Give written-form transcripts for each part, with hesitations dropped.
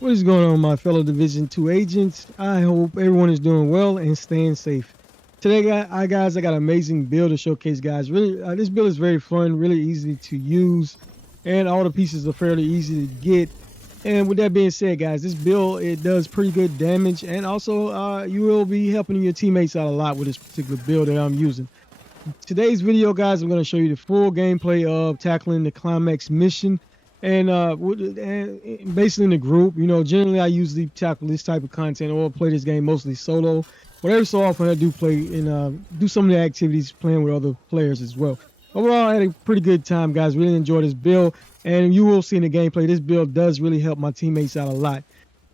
What is going on, my fellow Division 2 agents? I hope everyone is doing well and staying safe. Today, guys, I got an amazing build to showcase, guys. Really, this build is very fun, really easy to use, and all the pieces are fairly easy to get. And with that being said, guys, this build, it does pretty good damage, and also you will be helping your teammates out a lot with this particular build that I'm using. Today's video, guys, I'm going to show you the full gameplay of tackling the climax mission. And basically in the group, generally I usually tackle this type of content or play this game mostly solo. But every so often I do play and do some of the activities playing with other players as well. Overall, I had a pretty good time, guys. Really enjoyed this build. And you will see in the gameplay, this build does really help my teammates out a lot.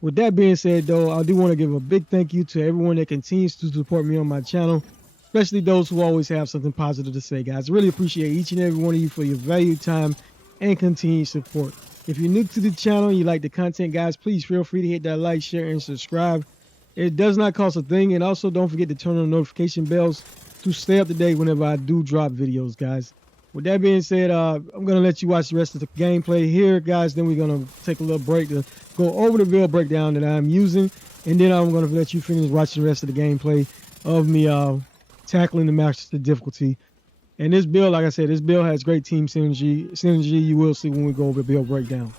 With that being said, though, I do want to give a big thank you to everyone that continues to support me on my channel, especially those who always have something positive to say, guys. I really appreciate each and every one of you for your valued time and continued support. If you're new to the channel and you like the content, guys, please feel free to hit that like, share, and subscribe. It does not cost a thing. And also don't forget to turn on the notification bells to stay up to date whenever I do drop videos, guys. With that being said, I'm going to let you watch the rest of the gameplay here, guys. Then we're going to take a little break to go over the build breakdown that I'm using. And then I'm going to let you finish watching the rest of the gameplay of me tackling the master difficulty. And this build, like I said, this build has great team synergy. You will see when we go over the build breakdown.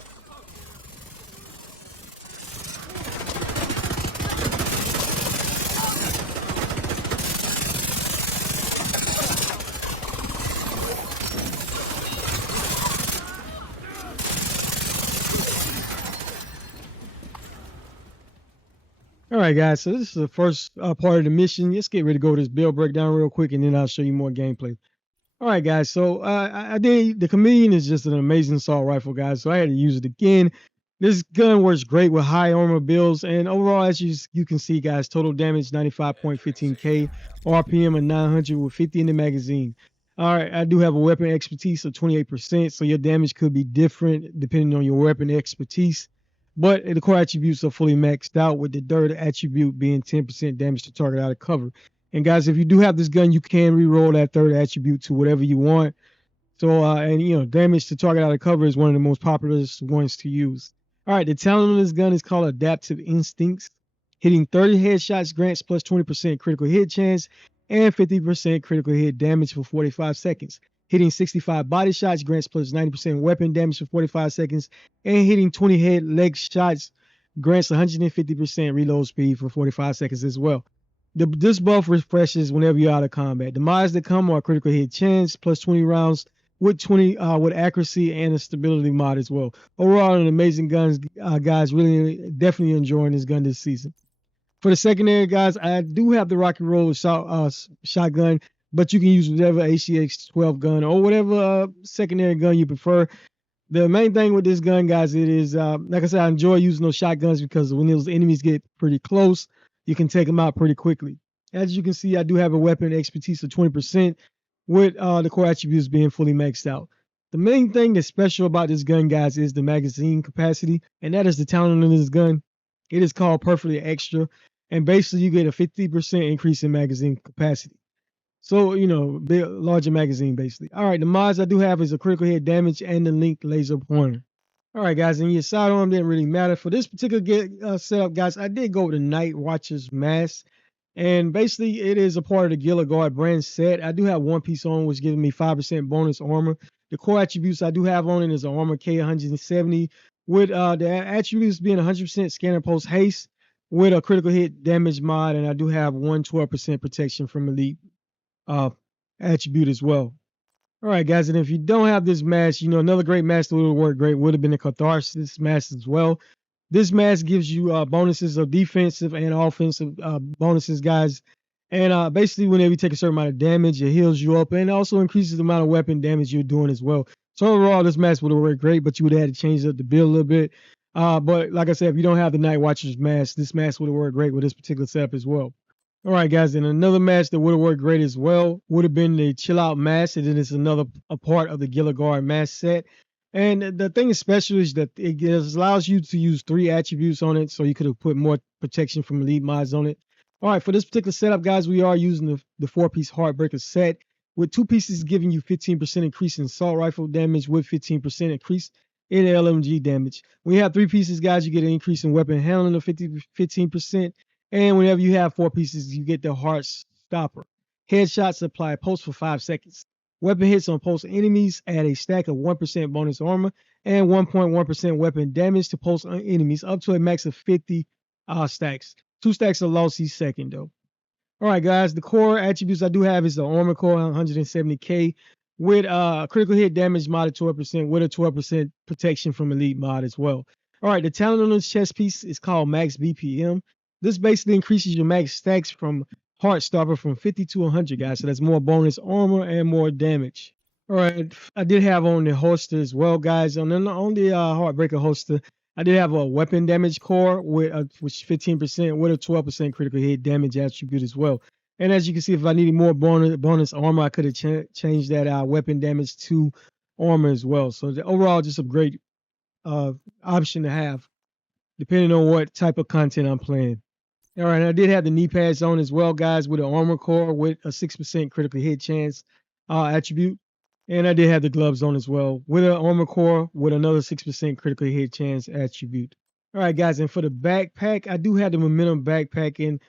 All right, guys, so this is the first part of the mission. Let's get ready to go to this build breakdown real quick, and then I'll show you more gameplay. All right, guys, so I did, the Chameleon is just an amazing assault rifle, guys, so I had to use it again. This gun works great with high armor builds, and overall, as you can see, guys, total damage 95.15k, RPM of 900 with 50 in the magazine. All right, I do have a weapon expertise of 28%, so your damage could be different depending on your weapon expertise. But the core attributes are fully maxed out, with the third attribute being 10% damage to target out of cover. And guys, if you do have this gun, you can re-roll that third attribute to whatever you want. So, and damage to target out of cover is one of the most popular ones to use. All right, the talent on this gun is called Adaptive Instincts. Hitting 30 headshots grants plus 20% critical hit chance and 50% critical hit damage for 45 seconds. Hitting 65 body shots grants plus 90% weapon damage for 45 seconds. And hitting 20 head leg shots grants 150% reload speed for 45 seconds as well. This buff refreshes whenever you're out of combat. The mods that come are critical hit chance plus 20 rounds with 20 with accuracy and a stability mod as well. Overall, an amazing gun, guys. Really, definitely enjoying this gun this season. For the secondary, guys, I do have the Rocket Roll shotgun, but you can use whatever HCX 12 gun or whatever secondary gun you prefer. The main thing with this gun, guys, it is, like I said, I enjoy using those shotguns because when those enemies get pretty close, you can take them out pretty quickly. As you can see, I do have a weapon expertise of 20% with the core attributes being fully maxed out. The main thing that's special about this gun, guys, is the magazine capacity, and that is the talent on this gun. It is called Perfectly Extra, and basically you get a 50% increase in magazine capacity. So, larger magazine, basically. All right, the mods I do have is a critical hit damage and the linked laser pointer. All right, guys, and your sidearm didn't really matter. For this particular setup, guys, I did go with the Night Watcher's mask. And basically, it is a part of the Gila Guard brand set. I do have one piece on, which gives me 5% bonus armor. The core attributes I do have on it is an armor K170, with the attributes being 100% scanner post haste with a critical hit damage mod. And I do have 112% protection from elite attribute as well. All right, guys, and if you don't have this mask, another great mask that would work great would have been a Catharsis mask as well. This mask gives you bonuses of defensive and offensive bonuses, guys. And basically, whenever you take a certain amount of damage, it heals you up and also increases the amount of weapon damage you're doing as well. So overall, this mask would have worked great, but you would have had to change up the build a little bit. But like I said, if you don't have the Night Watcher's mask, this mask would have worked great with this particular setup as well. All right, guys, and another mask that would have worked great as well would have been the Chill Out mask, and then it's a part of the Gila Guard mask set. And the thing is special is that it allows you to use 3 attributes on it, so you could have put more protection from elite mods on it. All right, for this particular setup, guys, we are using the 4-piece Heartbreaker set, with 2 pieces giving you 15% increase in assault rifle damage with 15% increase in LMG damage. When you have 3 pieces, guys, you get an increase in weapon handling of 15%. And whenever you have 4 pieces, you get the Heart Stopper. Headshots apply pulse for 5 seconds. Weapon hits on pulse enemies add a stack of 1% bonus armor and 1.1% weapon damage to pulse enemies up to a max of 50 stacks. 2 stacks are lost each second, though. All right, guys, the core attributes I do have is the armor core 170k with critical hit damage modded 12% with a 12% protection from elite mod as well. All right, the talent on this chest piece is called max BPM. This basically increases your max stacks from Heart Stopper from 50 to 100, guys. So that's more bonus armor and more damage. All right, I did have on the holster as well, guys. On the Heartbreaker holster, I did have a weapon damage core with which 15% with a 12% critical hit damage attribute as well. And as you can see, if I needed more bonus armor, I could have changed that weapon damage to armor as well. So overall, just a great option to have, depending on what type of content I'm playing. All right, I did have the knee pads on as well, guys, with an armor core with a 6% critical hit chance attribute. And I did have the gloves on as well with an armor core with another 6% critical hit chance attribute. All right, guys, and for the backpack, I do have the momentum backpack. And,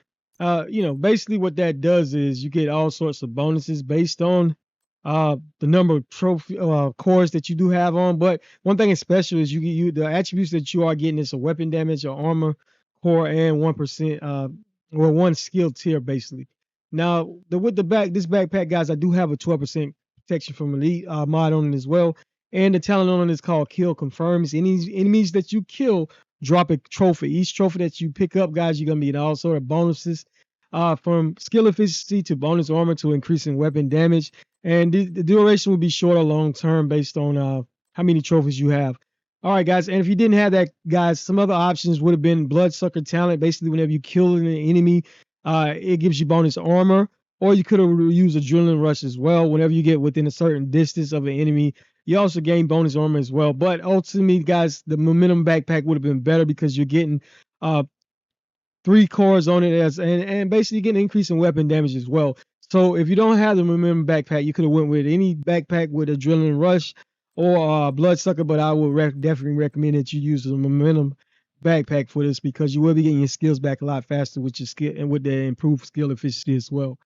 basically what that does is you get all sorts of bonuses based on the number of trophy cores that you do have on. But one thing is special is the attributes that you are getting is a weapon damage or armor core and 1% or one skill tier basically. Now with this backpack, guys, I do have a 12% protection from elite mod on it as well. And the talent on it is called Kill Confirms. Any enemies that you kill drop a trophy. Each trophy that you pick up, guys, you're gonna be all sort of bonuses. From skill efficiency to bonus armor to increasing weapon damage. And the duration will be short or long term based on how many trophies you have. All right, guys. And if you didn't have that, guys, some other options would have been Bloodsucker Talent. Basically, whenever you kill an enemy, it gives you bonus armor. Or you could have used Adrenaline Rush as well. Whenever you get within a certain distance of an enemy, you also gain bonus armor as well. But ultimately, guys, the Momentum Backpack would have been better because you're getting 3 cores on it and basically getting an increase in weapon damage as well. So if you don't have the Momentum Backpack, you could have went with any backpack with Adrenaline Rush or Bloodsucker, but I would definitely recommend that you use the Momentum Backpack for this because you will be getting your skills back a lot faster with your skill and with the improved skill efficiency as well.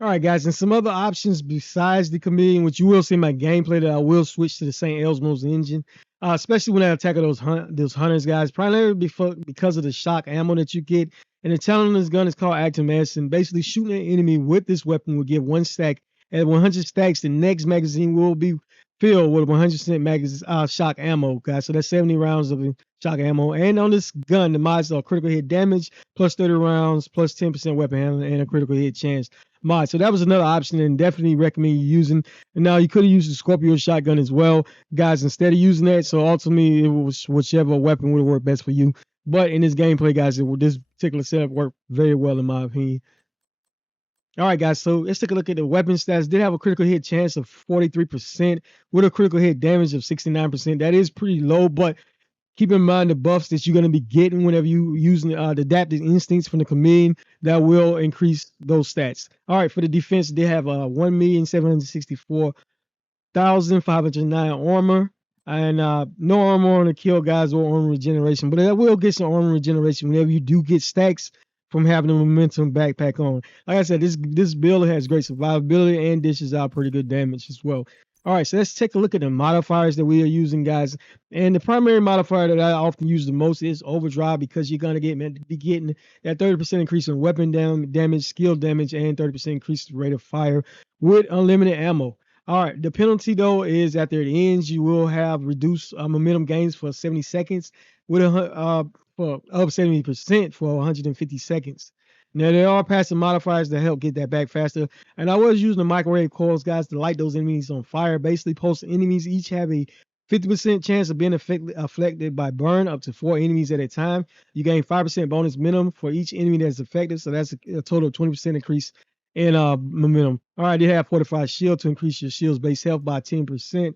All right, guys, and some other options besides the Chameleon, which you will see in my gameplay that I will switch to the St. Elsmo's engine, especially when I attack those hunters, guys, primarily because of the shock ammo that you get. And the talent on this gun is called Active Medicine. Basically, shooting an enemy with this weapon will give 1 stack. At 100 stacks, the next magazine will be filled with 100% shock ammo, guys. So that's 70 rounds of shock ammo. And on this gun, the mods are critical hit damage, plus 30 rounds, plus 10% weapon handling, and a critical hit chance mod. So that was another option and definitely recommend you using. And now you could have used the Scorpio shotgun as well, guys, instead of using that. So ultimately, it was whichever weapon would work best for you. But in this gameplay, guys, this particular setup worked very well in my opinion. All right, guys, so let's take a look at the weapon stats. Did have a critical hit chance of 43% with a critical hit damage of 69%. That is pretty low, but keep in mind the buffs that you're going to be getting whenever you using the adaptive instincts from the Chameleon that will increase those stats. All right, for the defense, they have 1,764,509 armor and no armor on the kill, guys, or armor regeneration. But that will get some armor regeneration whenever you do get stacks from having the Momentum Backpack on. Like I said, this build has great survivability and dishes out pretty good damage as well. All right, so let's take a look at the modifiers that we are using, guys. And the primary modifier that I often use the most is Overdrive because you're going to be getting that 30% increase in weapon damage, skill damage, and 30% increase in rate of fire with unlimited ammo. All right, the penalty, though, is after it ends, you will have reduced momentum gains for 70 seconds with up 70% for 150 seconds. Now, there are passive modifiers that help get that back faster. And I was using the microwave coils, guys, to light those enemies on fire. Basically, post enemies each have a 50% chance of being affected by burn up to 4 enemies at a time. You gain 5% bonus minimum for each enemy that's affected. So that's a total of 20% increase in momentum. All right, they have Fortified Shield to increase your shield's base health by 10%.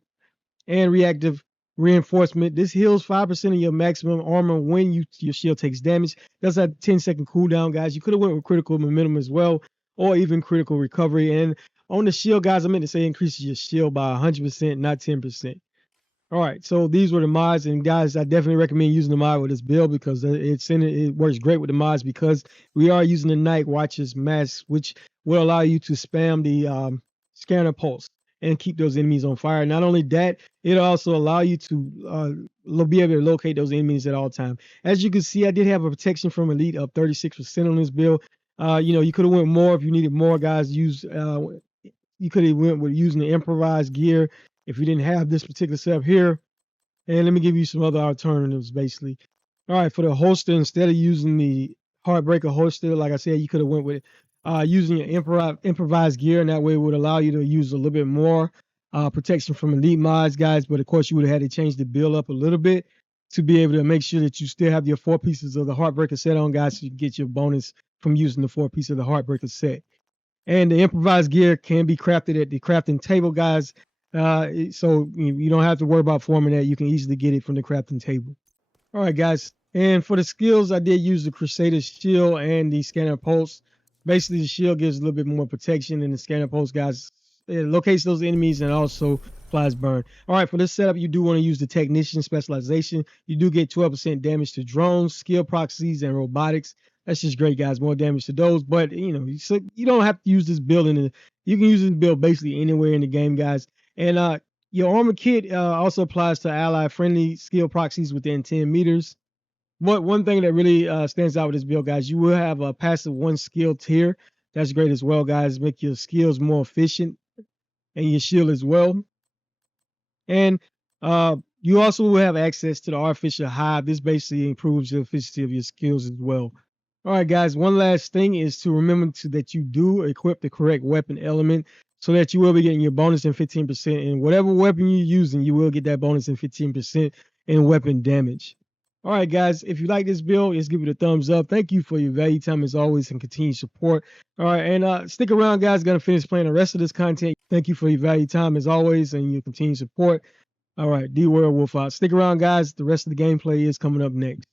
And Reactive Reinforcement. This heals 5% of your maximum armor when your shield takes damage. That's a 10-second cooldown, guys. You could have went with critical momentum as well, or even critical recovery. And on the shield, guys, I meant to say increases your shield by 100%, not 10%. All right, so these were the mods, and guys, I definitely recommend using the mod with this build because it works great with the mods because we are using the Night Watch's mask, which will allow you to spam the scanner pulse and keep those enemies on fire. Not only that, it'll also allow you to be able to locate those enemies at all time. As you can see, I did have a protection from elite up 36% on this build. You could have went more if you needed more, guys. You could have went with using the improvised gear if you didn't have this particular setup here. And let me give you some other alternatives, basically. All right, for the holster, instead of using the Heartbreaker holster, like I said, you could have went with using an improvised gear, and that way it would allow you to use a little bit more protection from elite mods, guys. But of course, you would have had to change the build up a little bit to be able to make sure that you still have your 4 pieces of the Heartbreaker set on, guys, so you can get your bonus from using the 4 pieces of the Heartbreaker set. And the improvised gear can be crafted at the crafting table, guys. So you don't have to worry about forming that. You can easily get it from the crafting table. All right, guys. And for the skills, I did use the Crusader Shield and the Scanner Pulse. Basically, the shield gives a little bit more protection, and the Scanner Pulse, guys, it locates those enemies and also applies burn. All right, for this setup, you do want to use the Technician Specialization. You do get 12% damage to drones, skill proxies, and robotics. That's just great, guys. More damage to those, but so you don't have to use this build you can use this build basically anywhere in the game, guys. And your armor kit also applies to ally-friendly skill proxies within 10 meters. But one thing that really stands out with this build, guys, you will have a passive 1 skill tier. That's great as well, guys. Make your skills more efficient and your shield as well. And you also will have access to the artificial hive. This basically improves the efficiency of your skills as well. All right, guys, one last thing is to remember that you do equip the correct weapon element so that you will be getting your bonus in 15%. And whatever weapon you're using, you will get that bonus in 15% in weapon damage. All right, guys, if you like this build, just give it a thumbs up. Thank you for your value time as always and continued support. All right, and stick around, guys. Going to finish playing the rest of this content. Thank you for your value time as always and your continued support. All right, D-World Wolf out. Stick around, guys. The rest of the gameplay is coming up next.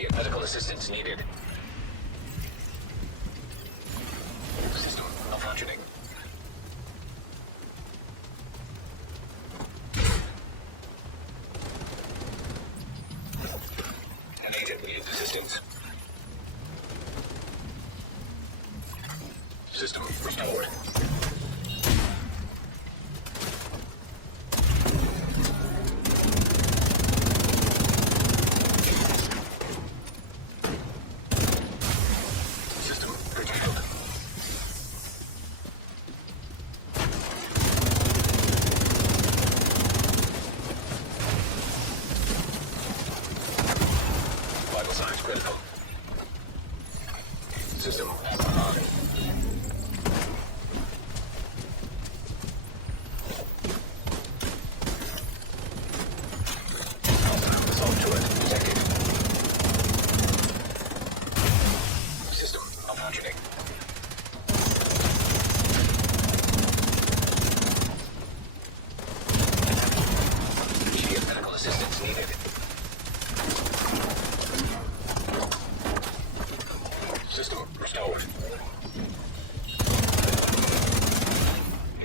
Immediate medical assistance needed. System malfunctioning. An agent needs assistance. System restored. System curtailed. Vital signs critical. System on. Assault turret detected. System malfunctioning. Immediate medical assistance needed. System restored.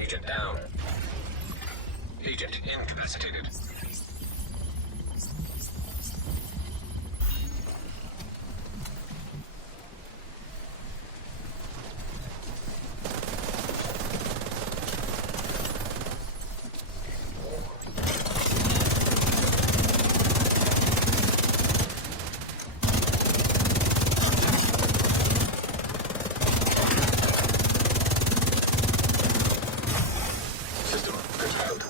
Agent down. Agent incapacitated. System curtailed.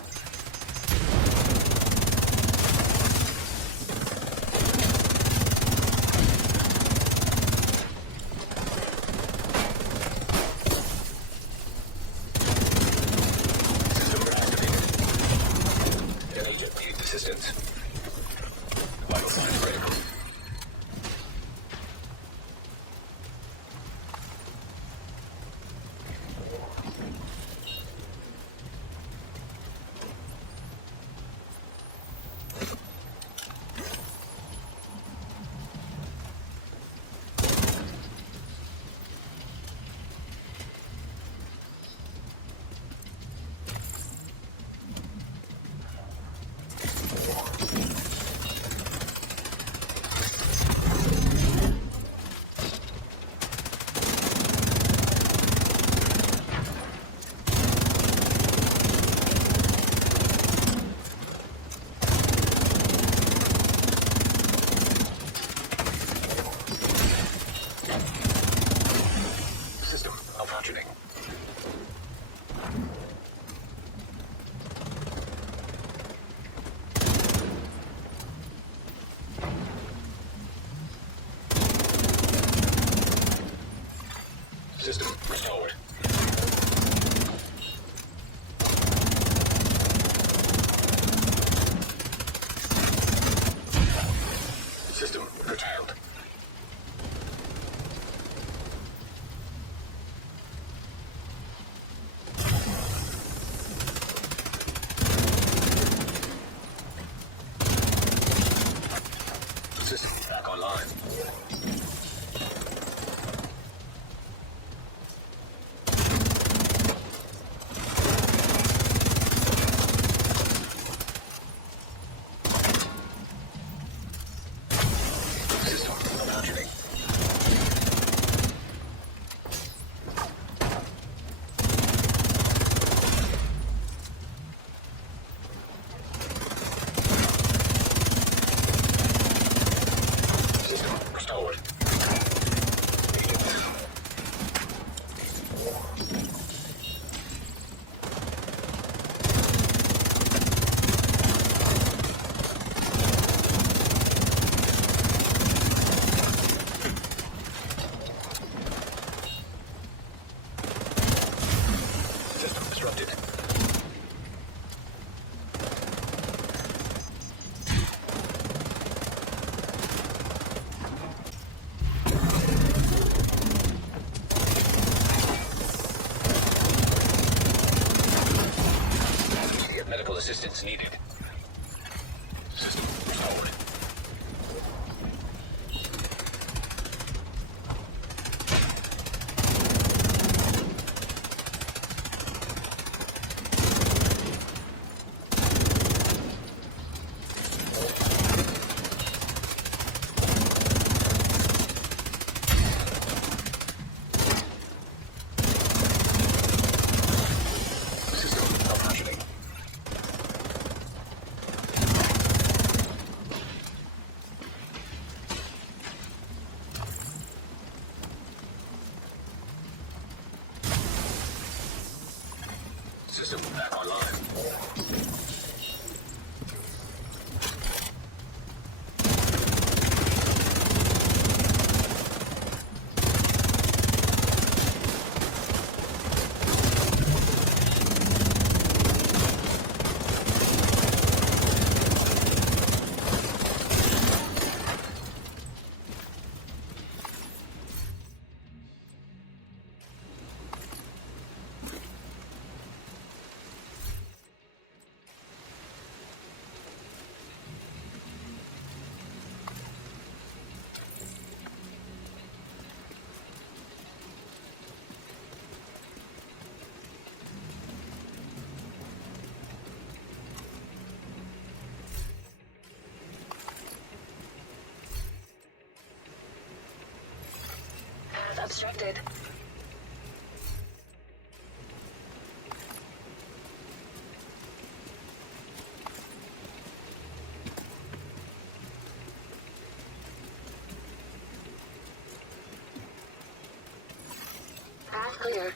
System activated. An agent needs assistance. Vital signs critical. System malfunctioning. System restored. System curtailed. System back online. System malfunctioning. System restored. Agent down. System disrupted. Immediate medical assistance needed. System restored. System back online. Path obstructed. Path clear.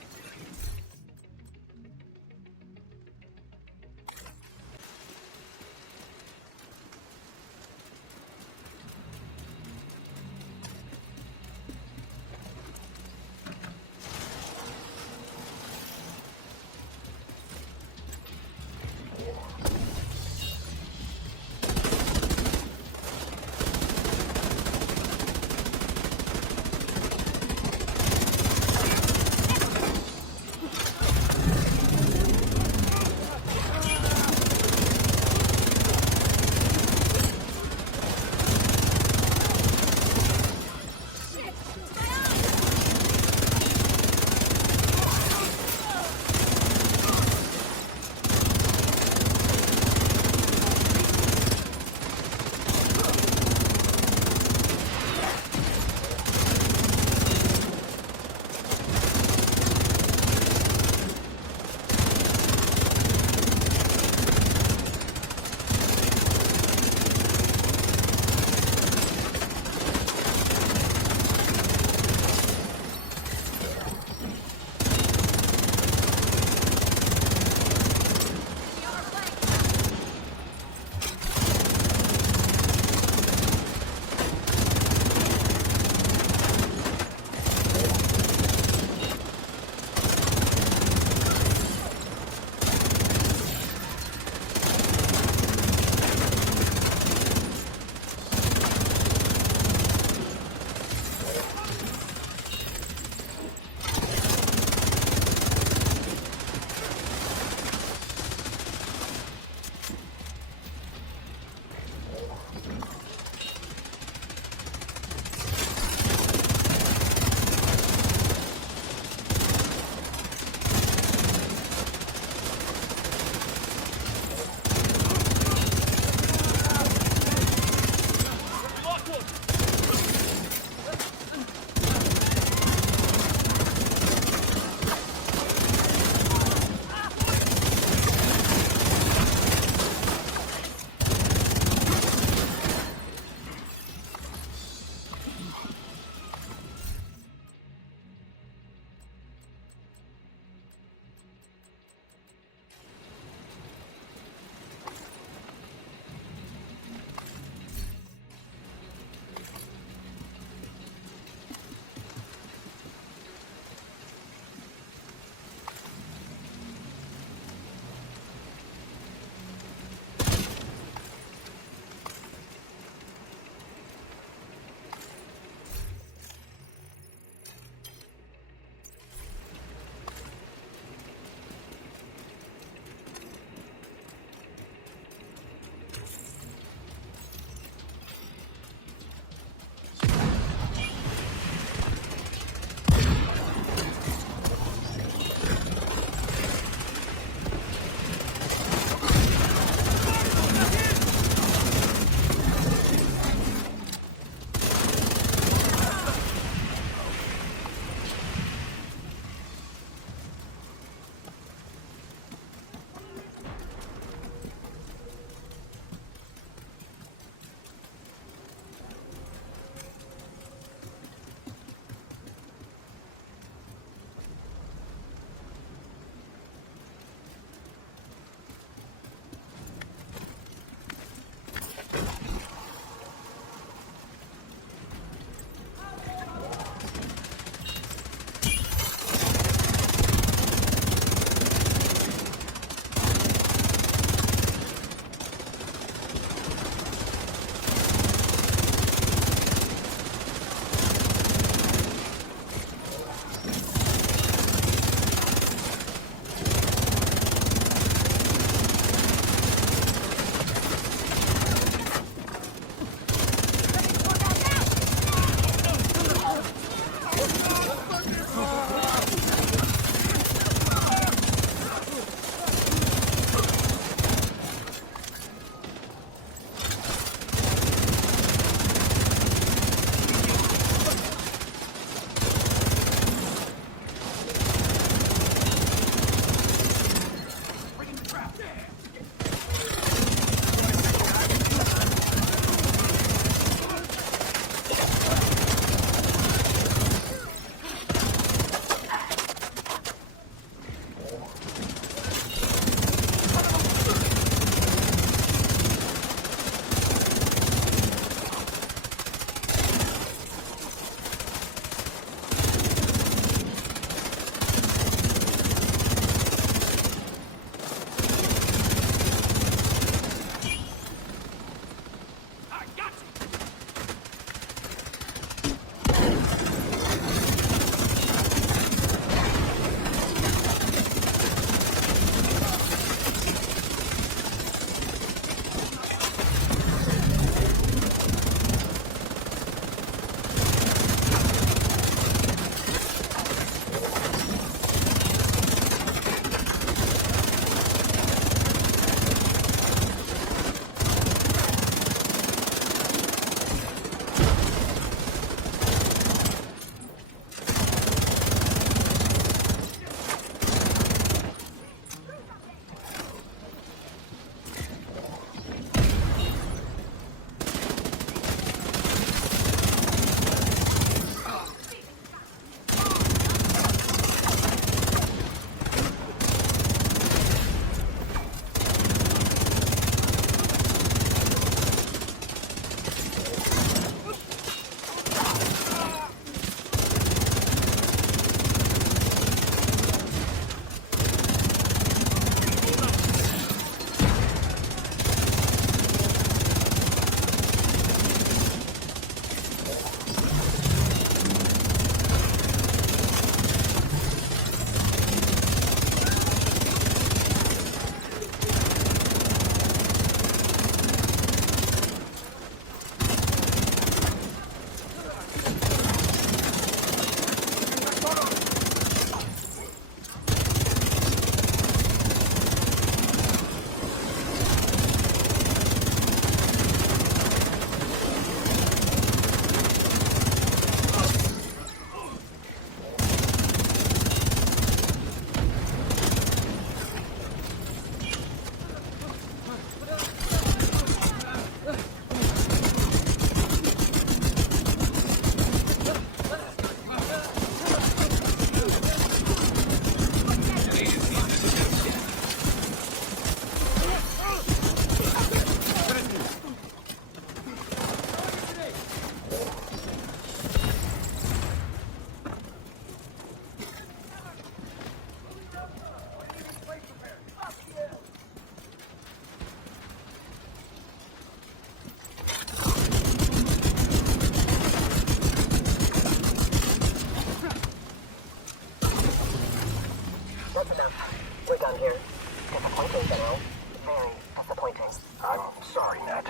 I'm sorry, Nat.